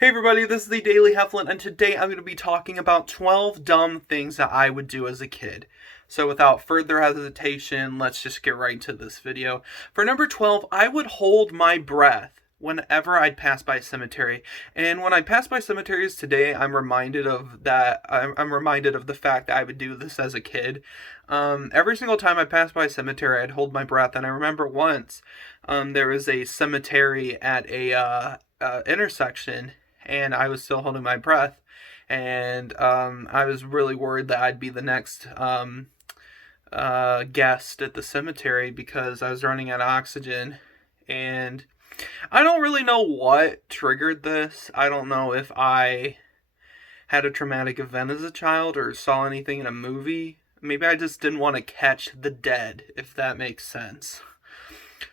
Hey everybody, this is the Daily Heflin, and today I'm going to be talking about 12 dumb things that I would do as a kid. So without further hesitation, let's just get right into this video. For number 12, I would hold my breath whenever I'd pass by a cemetery. And when I pass by cemeteries today, I'm reminded of that. I'm reminded of the fact that I would do this as a kid. Every single time I passed by a cemetery, I'd hold my breath. And I remember once there was a cemetery at a intersection, and I was still holding my breath, and I was really worried that I'd be the next guest at the cemetery because I was running out of oxygen. And I don't really know what triggered this. I don't know if I had a traumatic event as a child or saw anything in a movie. Maybe I just didn't want to catch the dead, if that makes sense.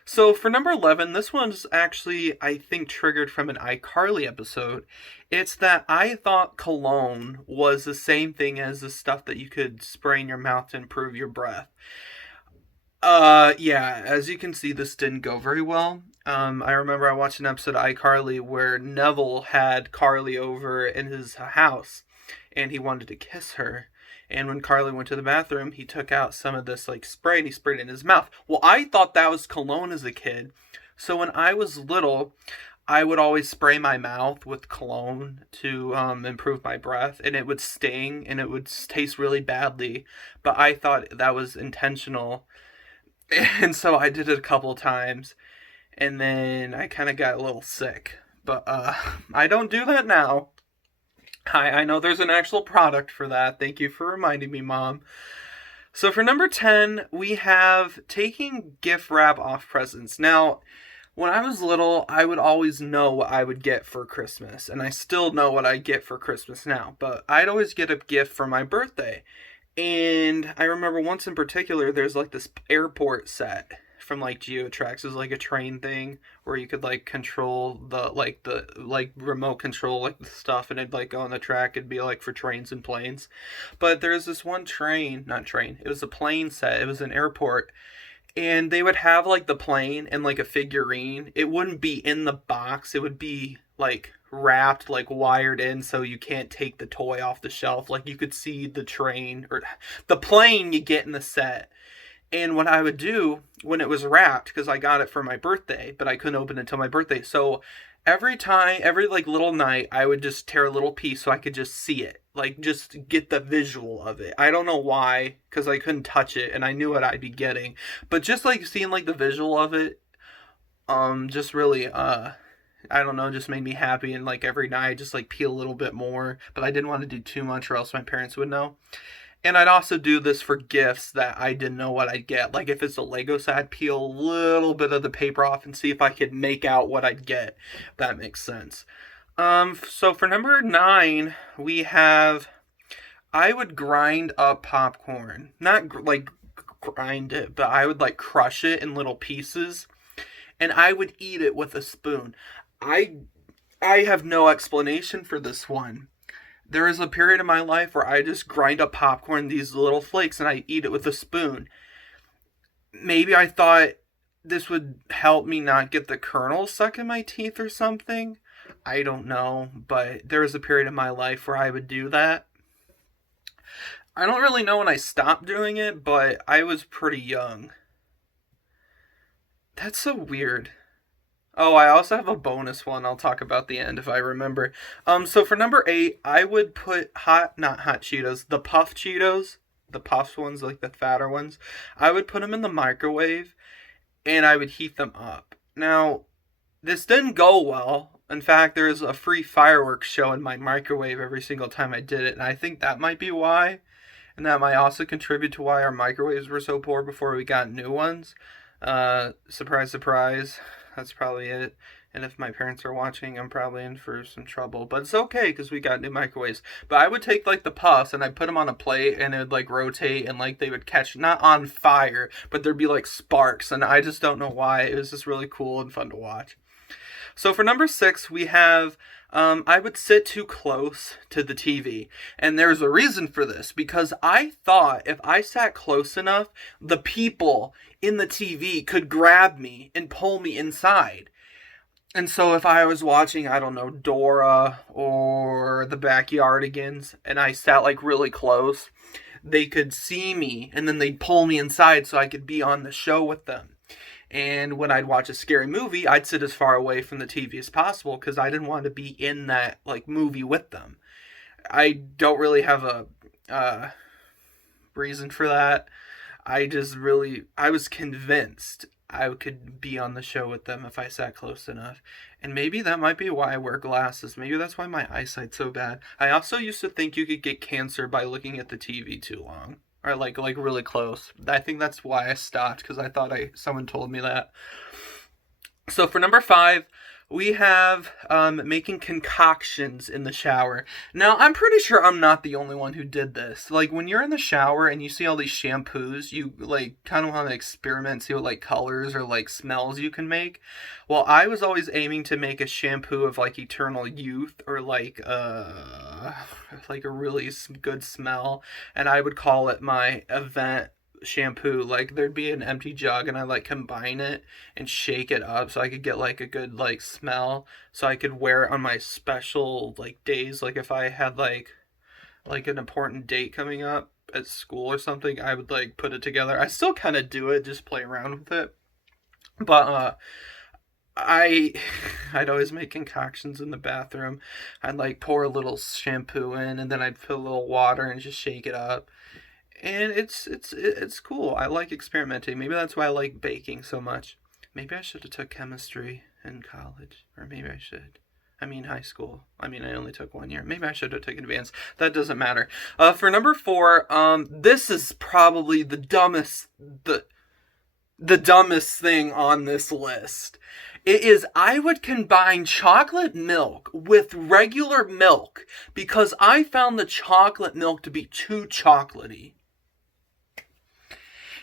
So for number 11, this one's actually, I think, triggered from an iCarly episode. It's that I thought cologne was the same thing as the stuff that you could spray in your mouth to improve your breath. Yeah, as you can see, this didn't go very well. I remember I watched an episode of iCarly where Neville had Carly over in his house, and he wanted to kiss her. And when Carly went to the bathroom, he took out some of this spray and he sprayed it in his mouth. Well, I thought that was cologne as a kid. So when I was little, I would always spray my mouth with cologne to improve my breath. And it would sting and it would taste really badly. But I thought that was intentional. And so I did it a couple of times. And then I kind of got a little sick. But I don't do that now. I know there's an actual product for that. Thank you for reminding me, Mom. So for number 10, we have taking gift wrap off presents. Now, when I was little, I would always know what I would get for Christmas. And I still know what I get for Christmas now. But I'd always get a gift for my birthday. And I remember once in particular, there's this airport set from Geotrax. It was a train thing where you could control the remote control the stuff, and it'd go on the track. It'd be for trains and planes. But there's this one it was a plane set. It was an airport, and they would have the plane and a figurine. It wouldn't be in the box. It would be wrapped, wired in, so you can't take the toy off the shelf. You could see the train or the plane you get in the set. And what I would do when it was wrapped, because I got it for my birthday, but I couldn't open it until my birthday. So every little night, I would just tear a little piece so I could just see it. Just get the visual of it. I don't know why, because I couldn't touch it and I knew what I'd be getting. But just seeing the visual of it, just really, I don't know, just made me happy. And every night, I just peel a little bit more. But I didn't want to do too much or else my parents would know. And I'd also do this for gifts that I didn't know what I'd get. If it's a Lego set, I'd peel a little bit of the paper off and see if I could make out what I'd get. If that makes sense. So for number 9, we have, I would grind up popcorn. Not grind it, but I would crush it in little pieces. And I would eat it with a spoon. I have no explanation for this one. There is a period in my life where I just grind up popcorn, these little flakes, and I eat it with a spoon. Maybe I thought this would help me not get the kernels stuck in my teeth or something. I don't know, but there was a period in my life where I would do that. I don't really know when I stopped doing it, but I was pretty young. That's so weird. Oh, I also have a bonus one I'll talk about at the end if I remember. So for number 8, I would put not hot Cheetos, the puff Cheetos, the puffs ones, the fatter ones. I would put them in the microwave, and I would heat them up. Now, this didn't go well. In fact, there's a free fireworks show in my microwave every single time I did it, and I think that might be why. And that might also contribute to why our microwaves were so poor before we got new ones. Surprise, surprise. That's probably it. And if my parents are watching, I'm probably in for some trouble. But it's okay, because we got new microwaves. But I would take, the puffs, and I'd put them on a plate, and it would, rotate, and, they would catch, not on fire, but there'd be, sparks. And I just don't know why. It was just really cool and fun to watch. So for number 6, we have, I would sit too close to the TV. And there's a reason for this, because I thought if I sat close enough, the people in the TV could grab me and pull me inside. And so if I was watching, I don't know, Dora or the Backyardigans, and I sat like really close, they could see me and then they'd pull me inside so I could be on the show with them. And when I'd watch a scary movie, I'd sit as far away from the TV as possible because I didn't want to be in that like movie with them. I don't really have a reason for that. I was convinced I could be on the show with them if I sat close enough. And maybe that might be why I wear glasses. Maybe that's why my eyesight's so bad. I also used to think you could get cancer by looking at the TV too long. Or like really close. I think that's why I stopped, because I thought someone told me that. So for number 5, we have making concoctions in the shower. Now, I'm pretty sure I'm not the only one who did this. Like, when you're in the shower and you see all these shampoos, you, like, kind of want to experiment, see what, like, colors or, like, smells you can make. Well, I was always aiming to make a shampoo of, like, eternal youth or, like a really good smell. And I would call it my event shampoo. Like, there'd be an empty jug and I like combine it and shake it up so I could get like a good like smell, so I could wear it on my special like days. Like if I had like an important date coming up at school or something, I would like put it together. I still kind of do it, just play around with it. But I'd always make concoctions in the bathroom. I'd like pour a little shampoo in and then I'd put a little water and just shake it up. And it's cool. I like experimenting. Maybe that's why I like baking so much. Maybe I should have took chemistry in college, or maybe I should. I mean high school. I mean I only took 1 year. Maybe I should have taken advanced. That doesn't matter. For number 4, this is probably the dumbest thing on this list. It is, I would combine chocolate milk with regular milk because I found the chocolate milk to be too chocolatey.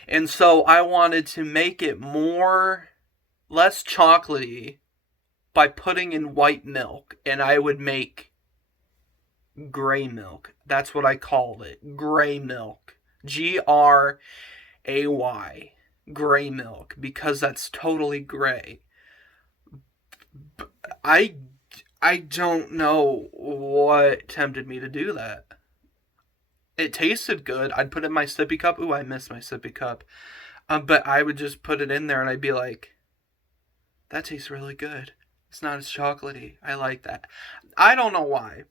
And so I wanted to make it less chocolatey by putting in white milk. And I would make gray milk. That's what I called it. Gray milk. Gray. Gray milk. Because that's totally gray. I don't know what tempted me to do that. It tasted good. I'd put it in my sippy cup. Ooh, I miss my sippy cup. But I would just put it in there and I'd be like, that tastes really good. It's not as chocolatey. I like that. I don't know why.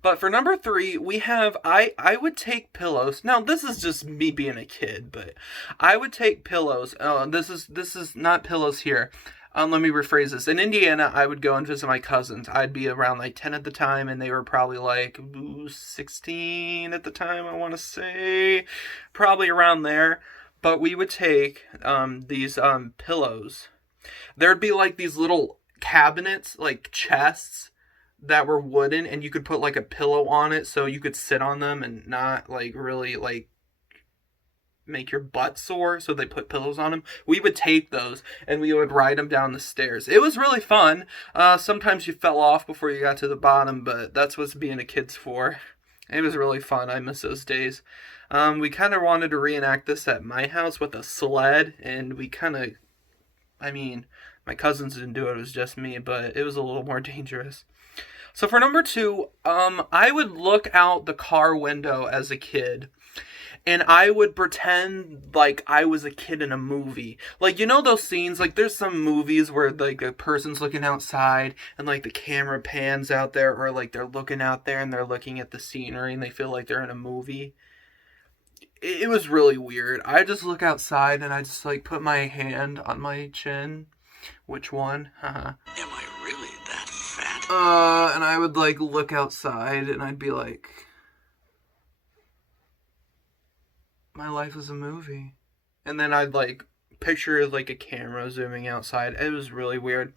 But for number 3, we have, I would take pillows. Now, this is just me being a kid, but I would take pillows. This is not pillows here. Let me rephrase this. In Indiana, I would go and visit my cousins. I'd be around like 10 at the time, and they were probably like 16 at the time, I want to say. Probably around there. But we would take these pillows. There'd be like these little cabinets, like chests, that were wooden, and you could put like a pillow on it so you could sit on them and not like really like make your butt sore, so they put pillows on them. We would take those and we would ride them down the stairs. It was really fun. Sometimes you fell off before you got to the bottom, but that's what being a kid's for. It was really fun. I miss those days. We kind of wanted to reenact this at my house with a sled, and we kind of, I mean, my cousins didn't do it, it was just me, but it was a little more dangerous. So for number 2, I would look out the car window as a kid, and I would pretend like I was a kid in a movie. Like, you know those scenes, like there's some movies where like a person's looking outside and like the camera pans out there, or like they're looking out there and they're looking at the scenery and they feel like they're in a movie. It was really weird. I just look outside and I just like put my hand on my chin. Which one? Haha. Am I really that fat? And I would like look outside and I'd be like, my life is a movie. And then I'd like picture like a camera zooming outside. It was really weird.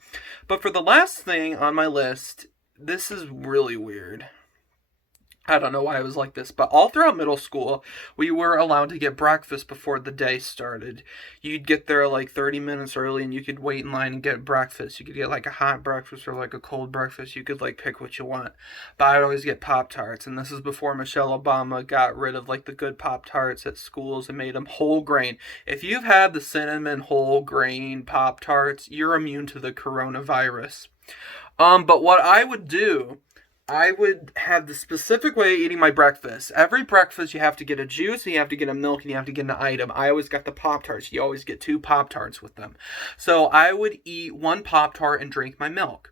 But for the last thing on my list, this is really weird. I don't know why I was like this, but all throughout middle school, we were allowed to get breakfast before the day started. You'd get there like 30 minutes early and you could wait in line and get breakfast. You could get like a hot breakfast or like a cold breakfast. You could like pick what you want. But I'd always get Pop-Tarts, and this is before Michelle Obama got rid of like the good Pop-Tarts at schools and made them whole grain. If you've had the cinnamon whole grain Pop-Tarts, you're immune to the coronavirus. But what I would do, I would have the specific way of eating my breakfast. Every breakfast, you have to get a juice, and you have to get a milk, and you have to get an item. I always got the Pop-Tarts. You always get 2 Pop-Tarts with them. So I would eat 1 Pop-Tart and drink my milk.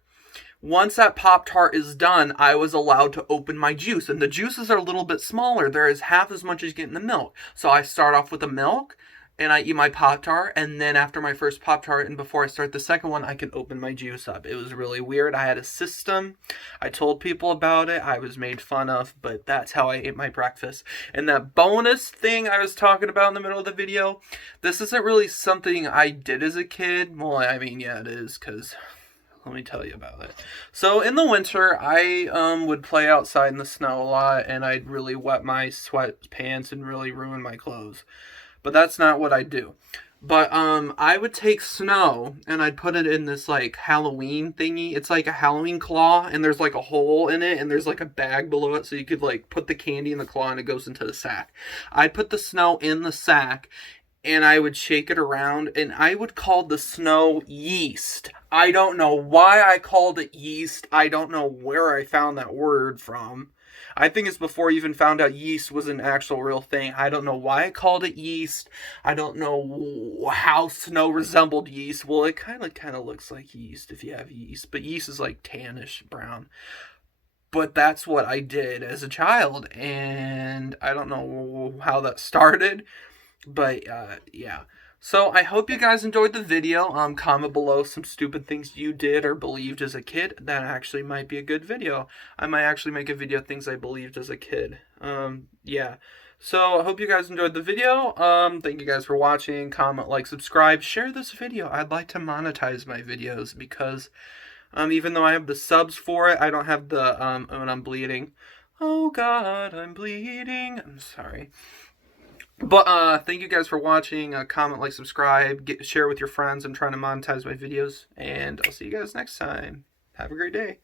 Once that Pop-Tart is done, I was allowed to open my juice. And the juices are a little bit smaller. There is half as much as you get in the milk. So I start off with the milk, and I eat my Pop-Tart, and then after my first Pop-Tart and before I start the second one, I can open my juice up. It was really weird. I had a system. I told people about it. I was made fun of, but that's how I ate my breakfast. And that bonus thing I was talking about in the middle of the video, this isn't really something I did as a kid. Well, I mean, yeah, it is, because let me tell you about it. So in the winter, I would play outside in the snow a lot, and I'd really wet my sweatpants and really ruin my clothes. But that's not what I do. But I would take snow and I'd put it in this like Halloween thingy. It's like a Halloween claw, and there's like a hole in it, and there's like a bag below it, so you could like put the candy in the claw and it goes into the sack. I'd put the snow in the sack, and I would shake it around, and I would call the snow yeast. I don't know why I called it yeast. I don't know where I found that word from. I think it's before I even found out yeast was an actual real thing. I don't know why I called it yeast. I don't know how snow resembled yeast. Well, it kind of looks like yeast if you have yeast, but yeast is like tannish brown. But that's what I did as a child, and I don't know how that started, but yeah. So I hope you guys enjoyed the video. Comment below some stupid things you did or believed as a kid. That actually might be a good video. I might actually make a video of things I believed as a kid. Yeah. So I hope you guys enjoyed the video. Thank you guys for watching. Comment, like, subscribe, share this video. I'd like to monetize my videos because even though I have the subs for it, I don't have the when I'm bleeding. Oh God, I'm bleeding. I'm sorry. But thank you guys for watching. Comment, like, subscribe, share with your friends. I'm trying to monetize my videos, and I'll see you guys next time. Have a great day.